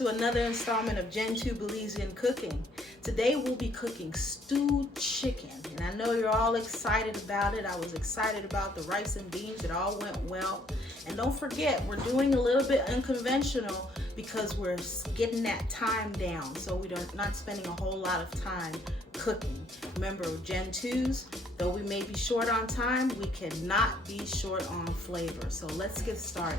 to another installment of Gen 2 Belizean Cooking. Today we'll be cooking stewed chicken, and I know you're all excited about it. I was excited about the rice and beans. It all went well. And don't forget, we're doing a little bit unconventional because we're getting that time down, so we're not spending a whole lot of time cooking. Remember, Gen 2s, though we may be short on time, we cannot be short on flavor. So let's get started.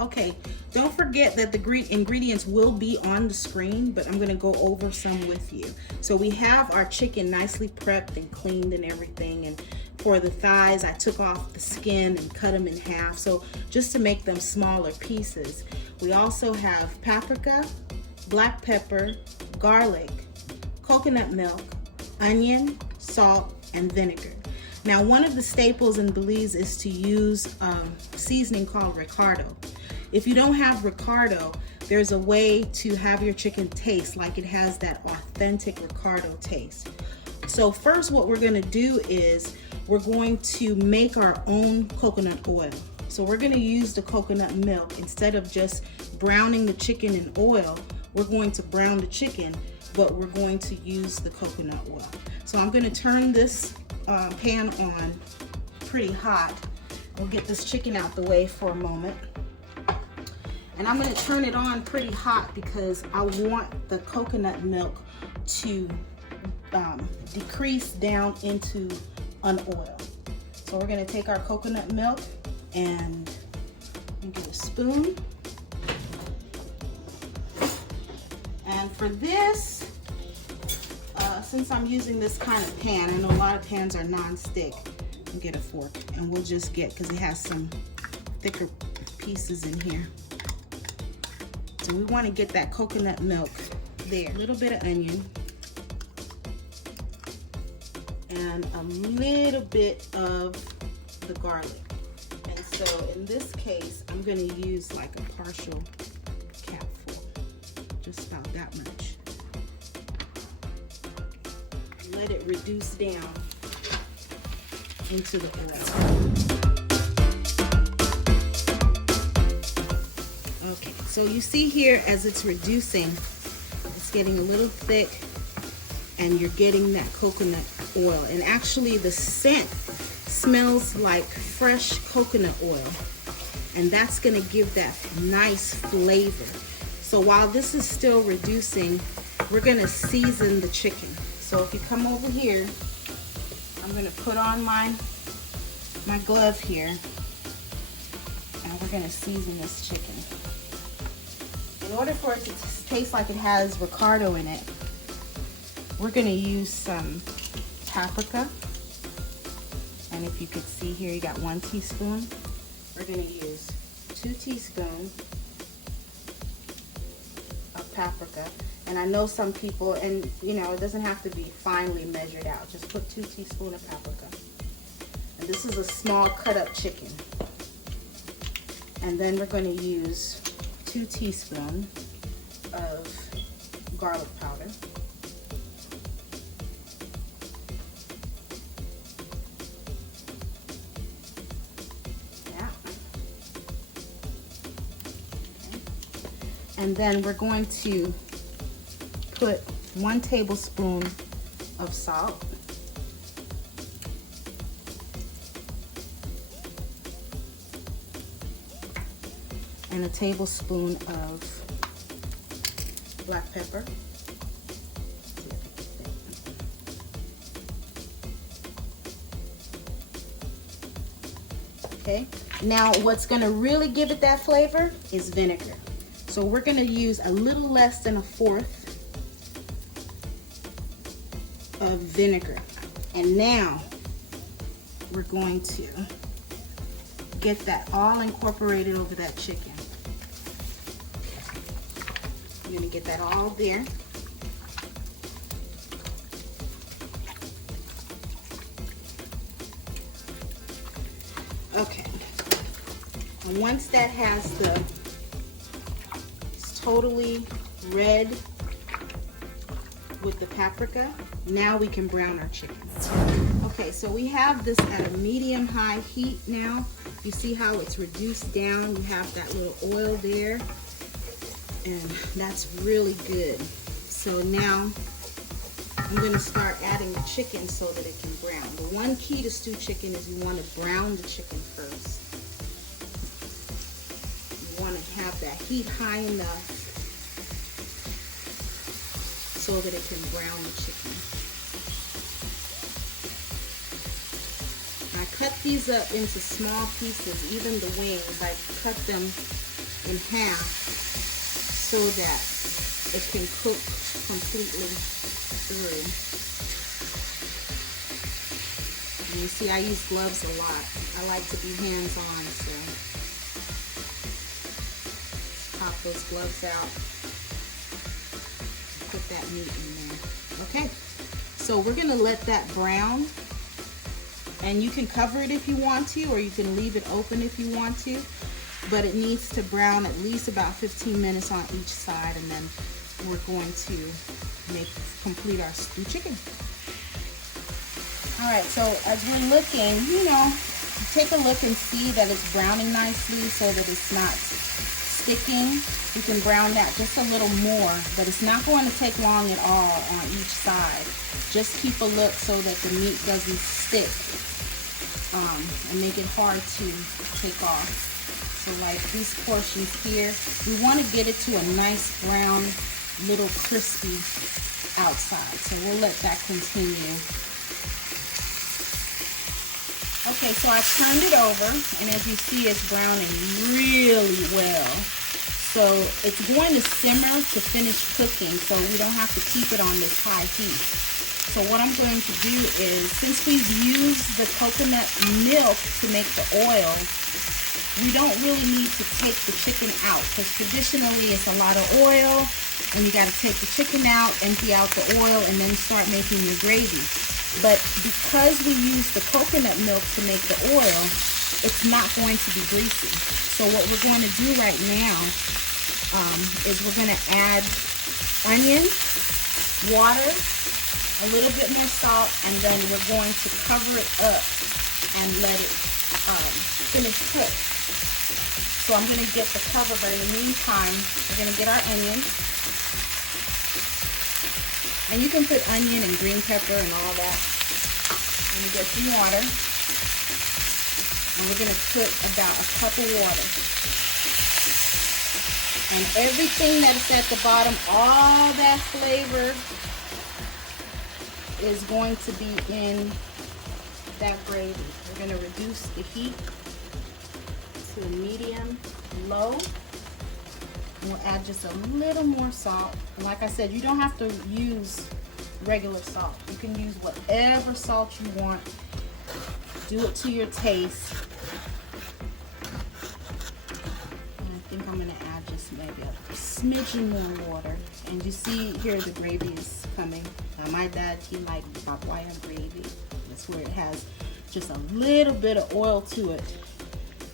Okay, don't forget that the ingredients will be on the screen, but I'm gonna go over some with you. So we have our chicken nicely prepped and cleaned and everything, and for the thighs, I took off the skin and cut them in half, so just to make them smaller pieces. We also have paprika, black pepper, garlic, coconut milk, onion, salt, and vinegar. Now, one of the staples in Belize is to use seasoning called Ricardo. If you don't have Ricardo, there's a way to have your chicken taste like it has that authentic Ricardo taste. So first, what we're gonna do is we're going to make our own coconut oil. So we're gonna use the coconut milk. Instead of just browning the chicken in oil, we're going to brown the chicken, but we're going to use the coconut oil. So I'm gonna turn this pan on pretty hot. We'll get this chicken out the way for a moment. And I'm gonna turn it on pretty hot because I want the coconut milk to decrease down into an oil. So we're gonna take our coconut milk and get a spoon. And for this, since I'm using this kind of pan, I know a lot of pans are non-stick, we'll get a fork and we'll just get, because it has some thicker pieces in here. So we want to get that coconut milk there. A little bit of onion and a little bit of the garlic. And so in this case, I'm going to use like a partial capful, just about that much. Let it reduce down into the oil. Okay, so you see here as it's reducing, it's getting a little thick and you're getting that coconut oil. And actually the scent smells like fresh coconut oil, and that's gonna give that nice flavor. So while this is still reducing, we're gonna season the chicken. So if you come over here, I'm gonna put on my glove here, and we're gonna season this chicken. In order for it to taste like it has Ricardo in it, we're gonna use some paprika. And if you could see here, you got 1 teaspoon. We're gonna use 2 teaspoons of paprika. And I know some people, and you know, it doesn't have to be finely measured out. Just put 2 teaspoons of paprika. And this is a small cut up chicken. And then we're gonna use 2 teaspoons of garlic powder. Yeah. Okay. And then we're going to put 1 tablespoon of salt. And a tablespoon of black pepper. Okay, now what's gonna really give it that flavor is vinegar. So we're gonna use a little less than 1/4 of vinegar. And now we're going to get that all incorporated over that chicken. I'm gonna get that all there. Okay. And once that has it's totally red with the paprika. Now we can brown our chicken. Okay, so we have this at a medium-high heat now. You see how it's reduced down? You have that little oil there, and that's really good. So now I'm going to start adding the chicken so that it can brown. The one key to stewed chicken is you want to brown the chicken first. You want to have that heat high enough so that it can brown the chicken. I cut these up into small pieces, even the wings. I cut them in half so that it can cook completely through. And you see, I use gloves a lot. I like to be hands-on, so pop those gloves out. Put that meat in there. Okay, so we're gonna let that brown, and you can cover it if you want to, or you can leave it open if you want to, but it needs to brown at least about 15 minutes on each side, and then we're going to complete our stewed chicken. All right, so as we're looking, you know, take a look and see that it's browning nicely so that it's not sticking. You can brown that just a little more, but it's not going to take long at all on each side. Just keep a look so that the meat doesn't stick and make it hard to take off. So like these portions here, we want to get it to a nice brown, little crispy outside. So we'll let that continue. Okay, so I turned it over, and as you see, it's browning really well. So it's going to simmer to finish cooking, so we don't have to keep it on this high heat. So what I'm going to do is, since we've used the coconut milk to make the oil, we don't really need to take the chicken out, because traditionally it's a lot of oil, and you got to take the chicken out, empty out the oil, and then start making your gravy. But because we use the coconut milk to make the oil, it's not going to be greasy. So what we're going to do right now is we're going to add onion, water, a little bit more salt, and then we're going to cover it up and let it finish cook. So I'm going to get the cover, but in the meantime, we're going to get our onions. And you can put onion and green pepper and all that. I'm going to get some water. And we're going to put about a cup of water. And everything that's at the bottom, all that flavor is going to be in that gravy. We're going to reduce the heat to medium low. We'll add just a little more salt. And like I said, you don't have to use regular salt. You can use whatever salt you want. Do it to your taste. And I think I'm going to add just maybe a smidgen more water. And you see here the gravy is coming. Now my dad, he likes papaya gravy. That's where it has just a little bit of oil to it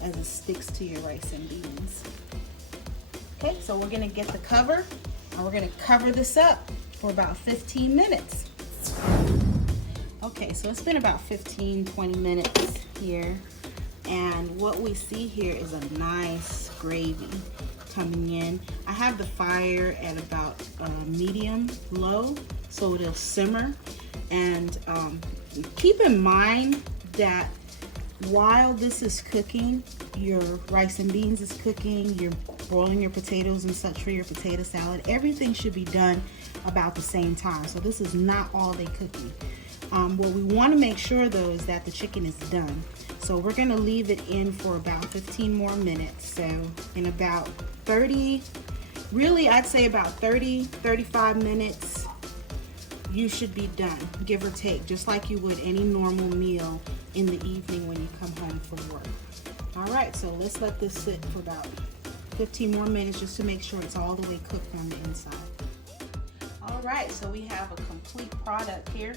as it sticks to your rice and beans. Okay, so we're gonna get the cover, and we're gonna cover this up for about 15 minutes. Okay, so it's been about 15-20 minutes here, and what we see here is a nice gravy coming in. I have the fire at about medium low, so it'll simmer. And keep in mind that while this is cooking, your rice and beans is cooking, you're boiling your potatoes and such for your potato salad. Everything should be done about the same time. So this is not all day cooking. What we want to make sure though is that the chicken is done. So we're going to leave it in for about 15 more minutes. So in about 30, really I'd say about 30-35 minutes, you should be done, give or take, just like you would any normal meal in the evening when you come home from work. All right, so let's let this sit for about 15 more minutes just to make sure it's all the way cooked on the inside. All right, so we have a complete product here.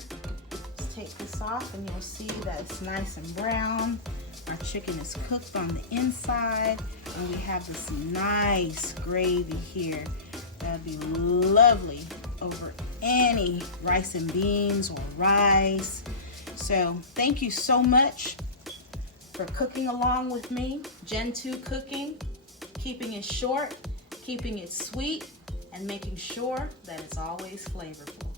Let's take this off and you'll see that it's nice and brown. Our chicken is cooked on the inside, and we have this nice gravy here. That'd be lovely over any rice and beans or rice. So thank you so much for cooking along with me. Gen 2 cooking, keeping it short, keeping it sweet, and making sure that it's always flavorful.